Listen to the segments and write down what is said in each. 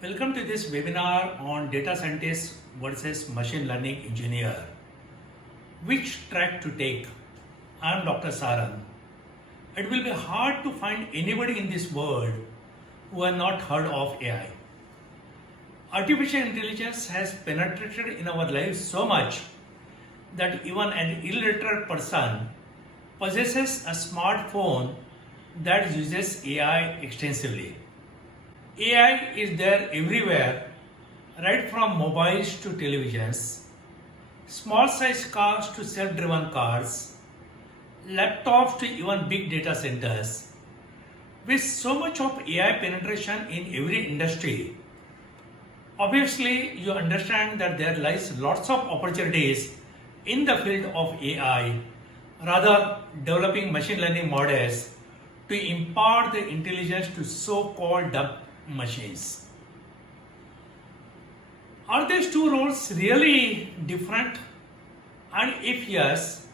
Welcome to this webinar on data scientist versus machine learning engineer. Which track to take? I am Dr. Sarang. It will be hard to find anybody in this world who have not heard of AI. Artificial intelligence has penetrated in our lives so much that even an illiterate person possesses a smartphone that uses AI extensively. AI is there everywhere, right from mobiles to televisions, small sized cars to self driven cars, laptops to even big data centers. With so much of AI penetration in every industry, obviously you understand that there lies lots of opportunities in the field of AI, rather developing machine learning models to impart the intelligence to so-called dumb machines. Are these two roles really different? And if yes,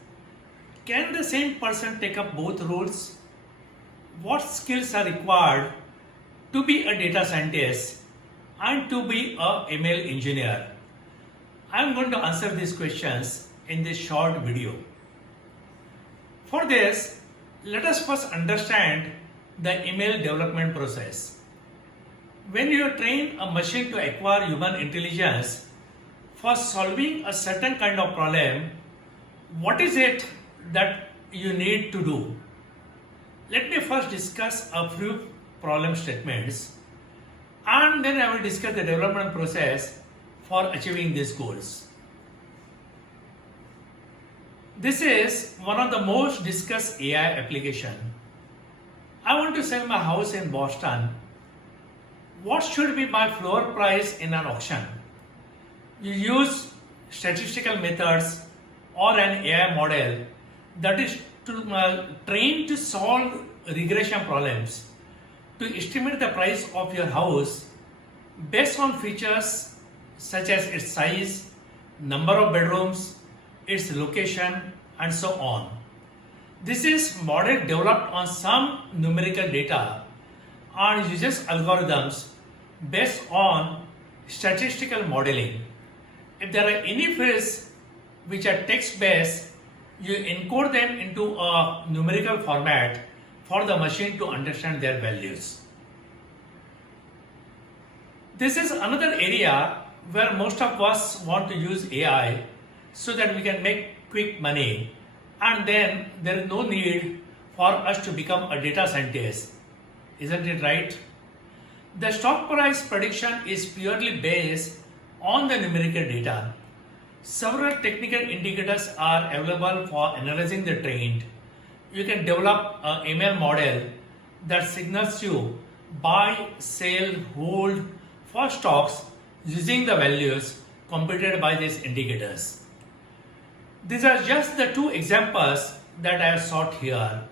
can the same person take up both roles? What skills are required to be a data scientist and to be a ML engineer? I am going to answer these questions in this short video. For this, let us first understand the ML development process. When you train a machine to acquire human intelligence for solving a certain kind of problem, what is it that you need to do? Let me first discuss a few problem statements and then I will discuss the development process for achieving these goals. This is one of the most discussed AI application. I want to sell my house in Boston. What should be my floor price in an auction? You use statistical methods or an AI model that is trained to solve regression problems to estimate the price of your house based on features such as its size, number of bedrooms, its location, and so on. This is model developed on some numerical data and uses algorithms based on statistical modeling. If there are any fields which are text-based, you encode them into a numerical format for the machine to understand their values. This is another area where most of us want to use AI so that we can make quick money, and then there is no need for us to become a data scientist. Isn't it right? The stock price prediction is purely based on the numerical data. Several technical indicators are available for analyzing the trend. You can develop an ML model that signals you buy, sell, hold for stocks using the values computed by these indicators. These are just the two examples that I have sought here.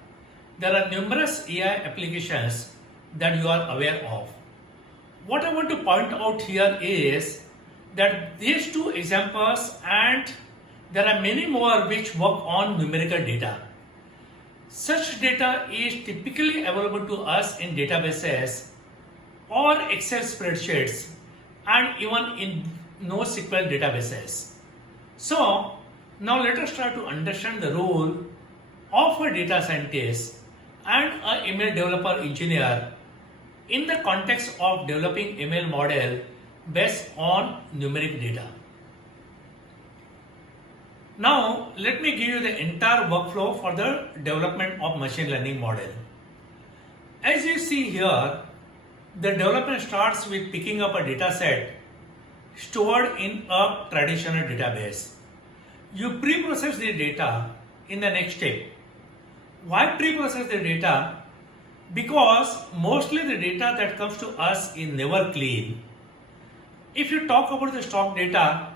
There are numerous AI applications that you are aware of. What I want to point out here is that these two examples, and there are many more which work on numerical data. Such data is typically available to us in databases or Excel spreadsheets and even in NoSQL databases. So now let us try to understand the role of a data scientist and a ML developer engineer in the context of developing ML model based on numeric data. Now let me give you the entire workflow for the development of machine learning model. As you see here, the development starts with picking up a data set stored in a traditional database. You pre-process the data in the next step. Why pre-process the data? Because mostly the data that comes to us is never clean. If you talk about the stock data,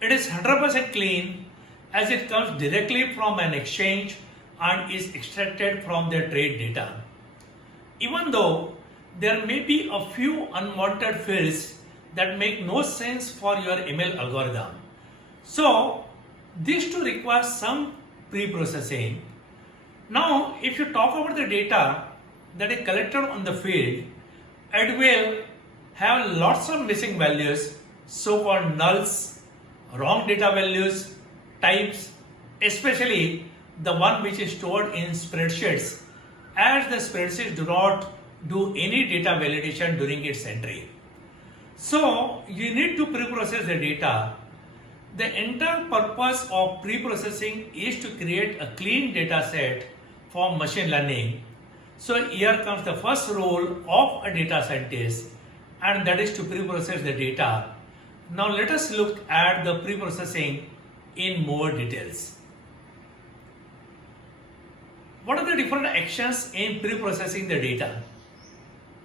it is 100% clean as it comes directly from an exchange and is extracted from their trade data. Even though there may be a few unwanted fields that make no sense for your ML algorithm. So these two require some pre-processing. Now if you talk about the data that is collected on the field, it will have lots of missing values, so-called nulls, wrong data values, types, especially the one which is stored in spreadsheets, as the spreadsheets do not do any data validation during its entry. So you need to pre-process the data. The entire purpose of pre-processing is to create a clean data set for machine learning. So here comes the first role of a data scientist, and that is to pre-process the data. Now let us look at the pre-processing in more details. What are the different actions in pre-processing the data?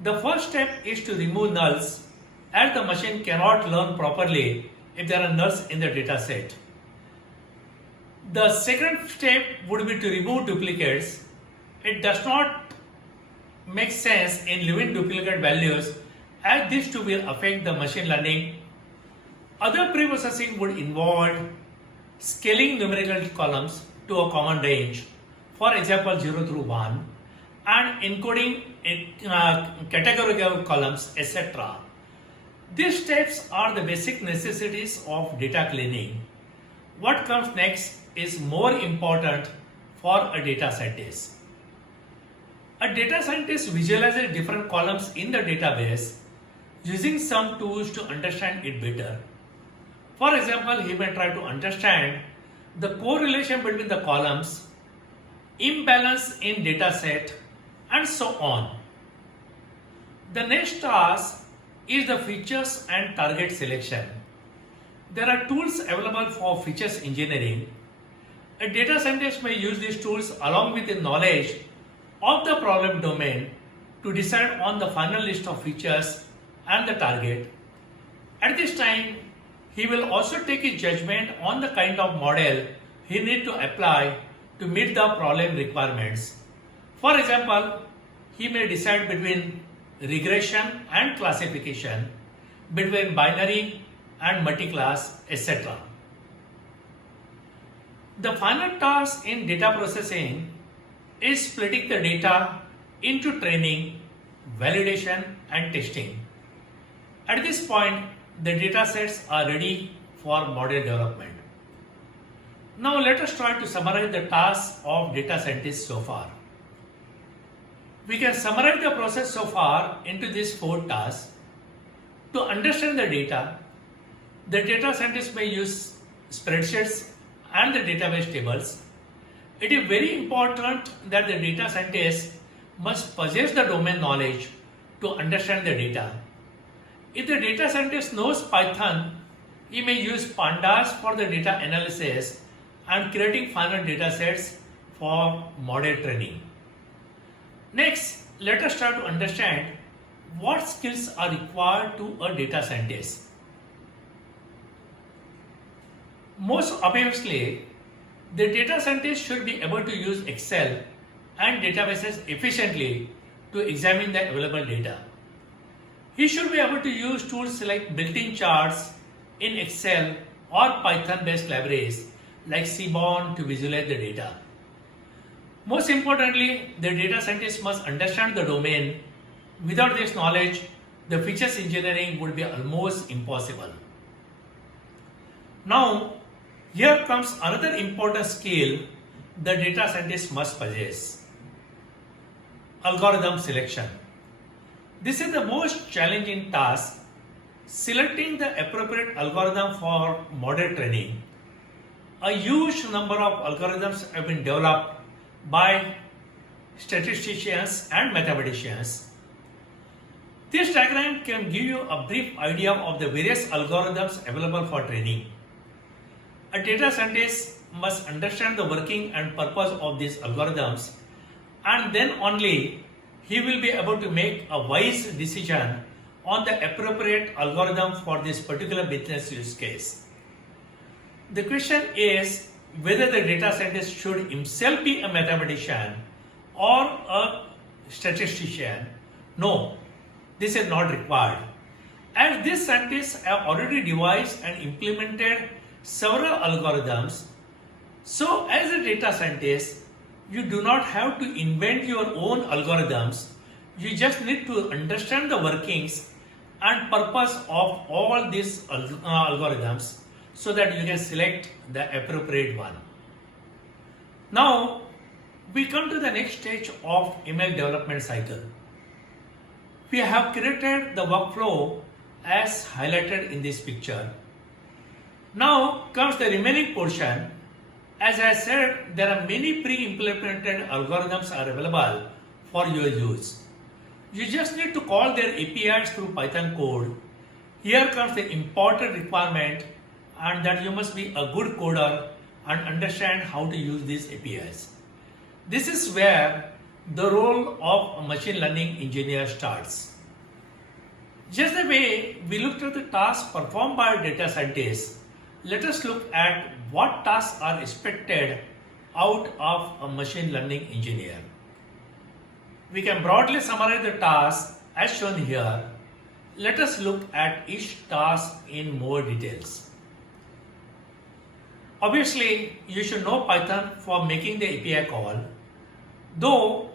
The first step is to remove nulls, as the machine cannot learn properly if there are nulls in the data set. The second step would be to remove duplicates. It does not make sense in leaving duplicate values, as this too will affect the machine learning. Other pre-processing would involve scaling numerical columns to a common range, for example 0 through 1, and encoding categorical columns, etc. These steps are the basic necessities of data cleaning. What comes next is more important for a data scientist. A data scientist visualizes different columns in the database using some tools to understand it better. For example, he may try to understand the correlation between the columns, imbalance in data set, and so on. The next task is the features and target selection. There are tools available for features engineering. A data scientist may use these tools along with the knowledge of the problem domain to decide on the final list of features and the target. At this time, he will also take his judgment on the kind of model he needs to apply to meet the problem requirements. For example, he may decide between regression and classification, between binary and multi-class, etc. The final task in data processing is splitting the data into training, validation, and testing. At this point, the data sets are ready for model development. Now let us try to summarize the tasks of data scientists so far. We can summarize the process so far into these 4 tasks. To understand the data scientist may use spreadsheets and the database tables. It is very important that the data scientist must possess the domain knowledge to understand the data. If the data scientist knows Python, he may use pandas for the data analysis and creating final data sets for model training. Next, let us try to understand what skills are required to a data scientist. Most obviously, the data scientist should be able to use Excel and databases efficiently to examine the available data. He should be able to use tools like built-in charts in Excel or Python-based libraries like Seaborn to visualize the data. Most importantly, the data scientist must understand the domain. Without this knowledge, the features engineering would be almost impossible. Now, here comes another important skill the data scientist must possess: algorithm selection. This is the most challenging task, selecting the appropriate algorithm for model training. A huge number of algorithms have been developed by statisticians and mathematicians. This diagram can give you a brief idea of the various algorithms available for training. A data scientist must understand the working and purpose of these algorithms, and then only he will be able to make a wise decision on the appropriate algorithm for this particular business use case. The question is whether the data scientist should himself be a mathematician or a statistician. No, this is not required, as these scientists have already devised and implemented several algorithms. So as a data scientist, you do not have to invent your own algorithms. You just need to understand the workings and purpose of all these algorithms so that you can select the appropriate one. Now we come to the next stage of email development cycle. We have created the workflow as highlighted in this picture. Now comes the remaining portion. As I said, there are many pre-implemented algorithms are available for your use. You just need to call their APIs through Python code. Here comes the important requirement, and that you must be a good coder and understand how to use these APIs. This is where the role of a machine learning engineer starts. Just the way we looked at the tasks performed by data scientists, let us look at what tasks are expected out of a machine learning engineer. We can broadly summarize the tasks as shown here. Let us look at each task in more details. Obviously, you should know Python for making the API call. Though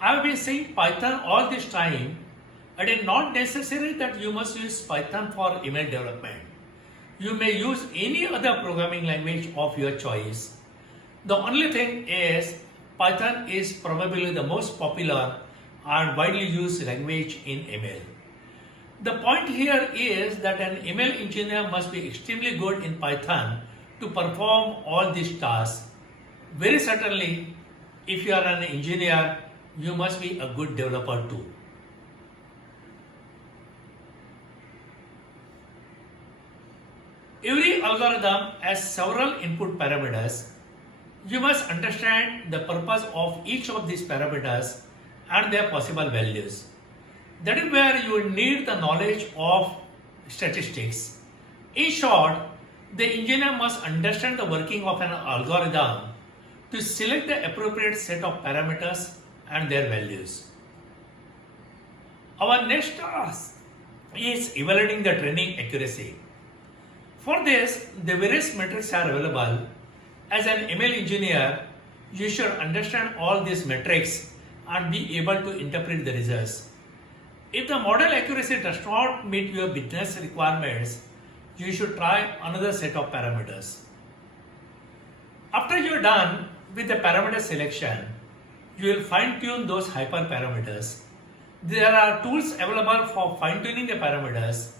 I have been saying Python all this time, it is not necessary that you must use Python for email development. You may use any other programming language of your choice. The only thing is Python is probably the most popular and widely used language in email. The point here is that an email engineer must be extremely good in Python to perform all these tasks. Very certainly, if you are an engineer, you must be a good developer too. Every algorithm has several input parameters. You must understand the purpose of each of these parameters and their possible values. That is where you need the knowledge of statistics. In short, the engineer must understand the working of an algorithm to select the appropriate set of parameters and their values. Our next task is evaluating the training accuracy. For this, the various metrics are available. As an ML engineer, you should understand all these metrics and be able to interpret the results. If the model accuracy does not meet your business requirements, you should try another set of parameters. After you are done with the parameter selection, you will fine-tune those hyperparameters. There are tools available for fine-tuning the parameters.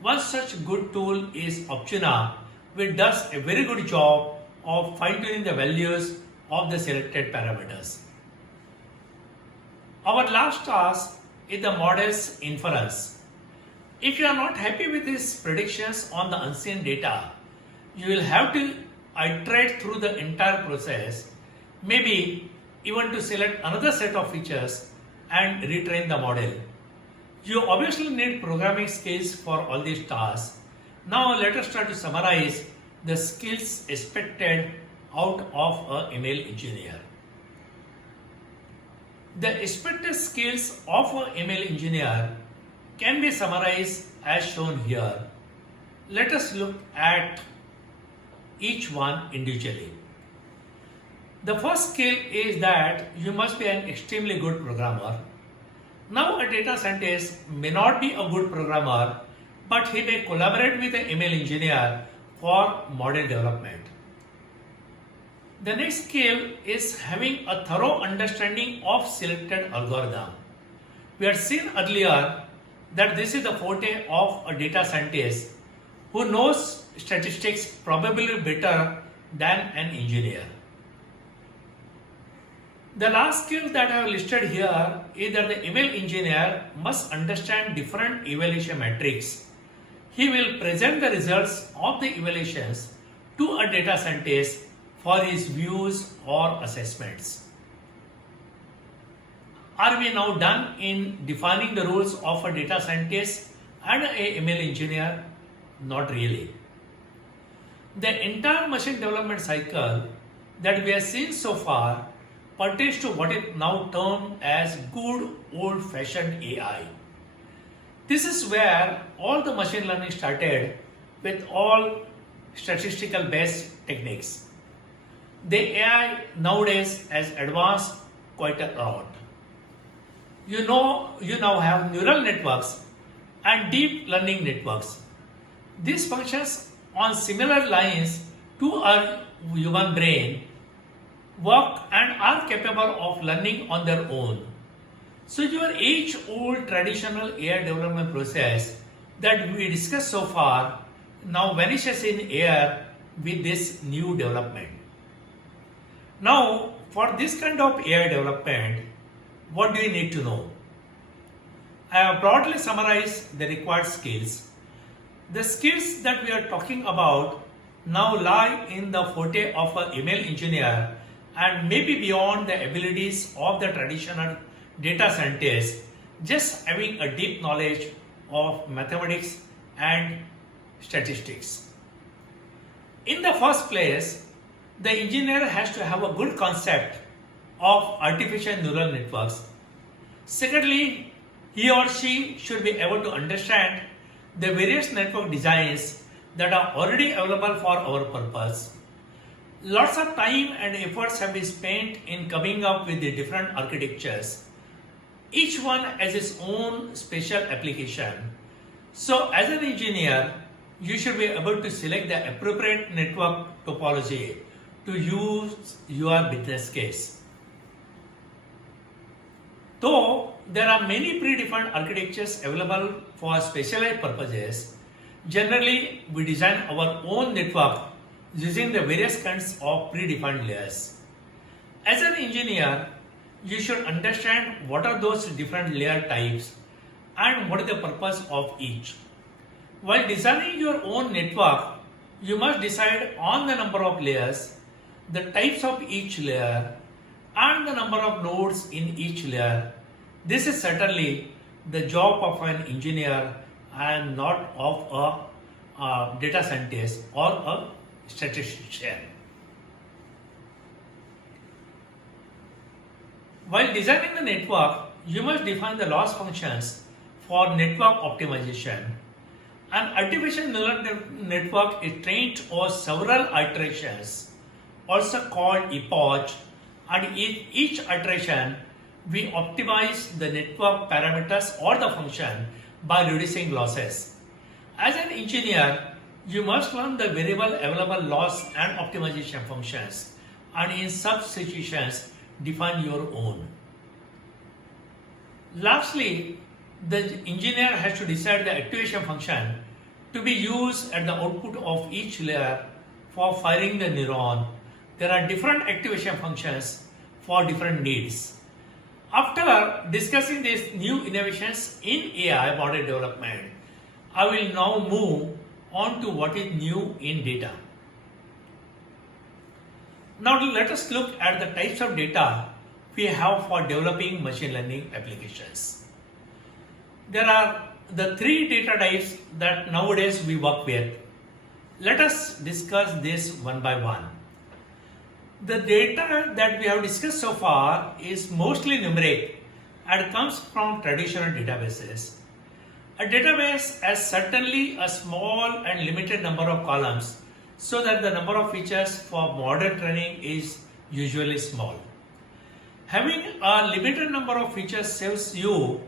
One such good tool is Optuna, which does a very good job of fine-tuning the values of the selected parameters. Our last task is the model's inference. If you are not happy with these predictions on the unseen data, you will have to iterate through the entire process, maybe even to select another set of features and retrain the model. You obviously need programming skills for all these tasks. Now let us try to summarize the skills expected out of an ML engineer. The expected skills of an ML engineer can be summarized as shown here. Let us look at each one individually. The first skill is that you must be an extremely good programmer. Now a data scientist may not be a good programmer, but he may collaborate with an ML engineer for model development. The next skill is having a thorough understanding of selected algorithm. We had seen earlier that this is the forte of a data scientist who knows statistics probably better than an engineer. The last skill that I have listed here is that the ML engineer must understand different evaluation metrics. He will present the results of the evaluations to a data scientist for his views or assessments. Are we now done in defining the roles of a data scientist and a ML engineer? Not really. The entire machine development cycle that we have seen so far pertains to what is now termed as good old-fashioned AI. This is where all the machine learning started with all statistical based techniques. The AI nowadays has advanced quite a lot. You now have neural networks and deep learning networks. These functions on similar lines to our human brain work and are capable of learning on their own. So your age-old traditional AI development process that we discussed so far now vanishes in air with this new development. Now, for this kind of AI development, what do you need to know? I have broadly summarized the required skills. The skills that we are talking about now lie in the forte of an ML engineer and maybe beyond the abilities of the traditional data scientist, just having a deep knowledge of mathematics and statistics. In the first place, the engineer has to have a good concept of artificial neural networks. Secondly, he or she should be able to understand the various network designs that are already available for our purpose. Lots of time and efforts have been spent in coming up with the different architectures. Each one has its own special application. So as an engineer, you should be able to select the appropriate network topology to use your business case. Though there are many predefined architectures available for specialized purposes, generally we design our own network using the various kinds of predefined layers. As an engineer, you should understand what are those different layer types and what is the purpose of each. While designing your own network, you must decide on the number of layers, the types of each layer, and the number of nodes in each layer. This is certainly the job of an engineer and not of a data scientist or a statistician. While designing the network, you must define the loss functions for network optimization. An artificial neural network is trained over several iterations, also called epoch, and in each iteration, we optimize the network parameters or the function by reducing losses. As an engineer, you must learn the variable available loss and optimization functions, and in such situations, define your own. Lastly, the engineer has to decide the activation function to be used at the output of each layer for firing the neuron. There are different activation functions for different needs. After discussing these new innovations in AI model development, I will now move on to what is new in data. Now let us look at the types of data we have for developing machine learning applications. There are the three data types that nowadays we work with. Let us discuss this one by one. The data that we have discussed so far is mostly numeric and comes from traditional databases. A database has certainly a small and limited number of columns, so that the number of features for model training is usually small. Having a limited number of features saves you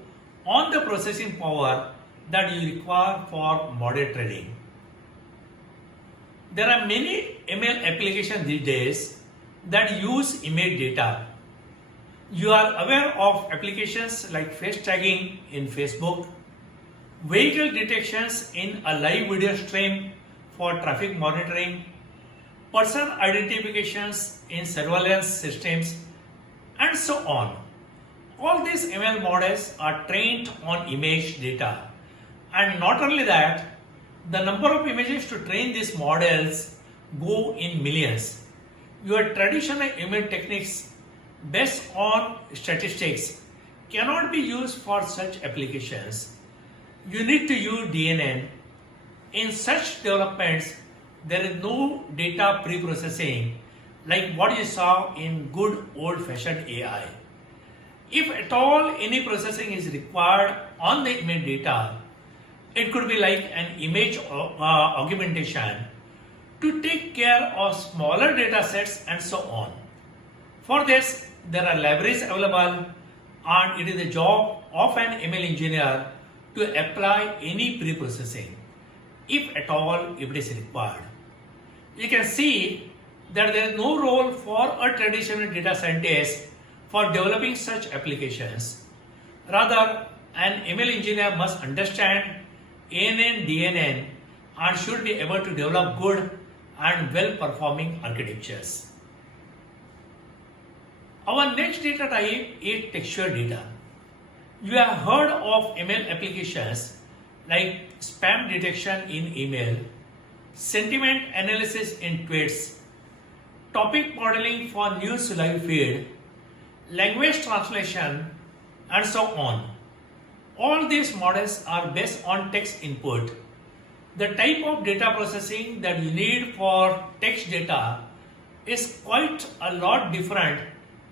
on the processing power that you require for model training. There are many ML applications these days that use image data. You are aware of applications like face tagging in Facebook, vehicle detections in a live video stream for traffic monitoring, person identifications in surveillance systems, and so on. All these ML models are trained on image data. And not only that, the number of images to train these models go in millions. Your traditional ML techniques based on statistics cannot be used for such applications. You need to use DNN. In such developments, there is no data pre-processing like what you saw in good old-fashioned AI. If at all any processing is required on the image data, it could be like an image augmentation to take care of smaller data sets and so on. For this, there are libraries available, and it is the job of an ML engineer to apply any pre-processing, if at all if it is required. You can see that there is no role for a traditional data scientist for developing such applications. Rather, an ML engineer must understand ANN, DNN and should be able to develop good and well-performing architectures. Our next data type is textual data. You have heard of ML applications like spam detection in email, sentiment analysis in tweets, topic modeling for news live feed, language translation, and so on. All these models are based on text input. The type of data processing that you need for text data is quite a lot different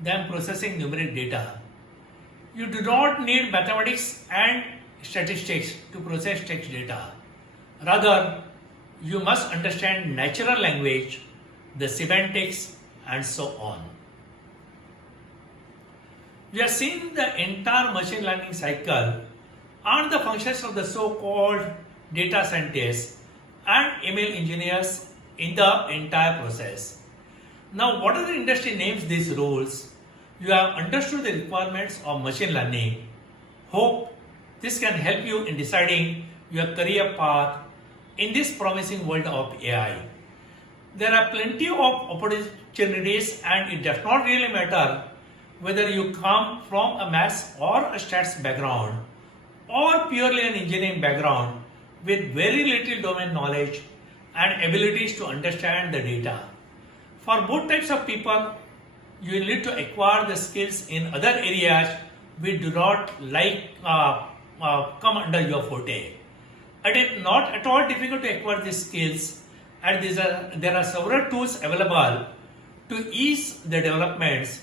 than processing numeric data. You do not need mathematics and statistics to process text data. Rather, you must understand natural language, the semantics, and so on. We have seen the entire machine learning cycle and the functions of the so-called data scientists and ML engineers in the entire process. Now, whatever the industry names these roles, you have understood the requirements of machine learning. Hope this can help you in deciding your career path in this promising world of AI. There are plenty of opportunities, and it does not really matter whether you come from a maths or a stats background or purely an engineering background with very little domain knowledge and abilities to understand the data. For both types of people, you will need to acquire the skills in other areas which do not come under your forte. It is not at all difficult to acquire these skills, and there are several tools available to ease the developments.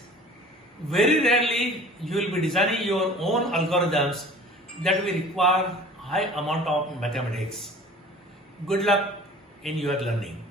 Very rarely you will be designing your own algorithms that will require high amount of mathematics. Good luck in your learning.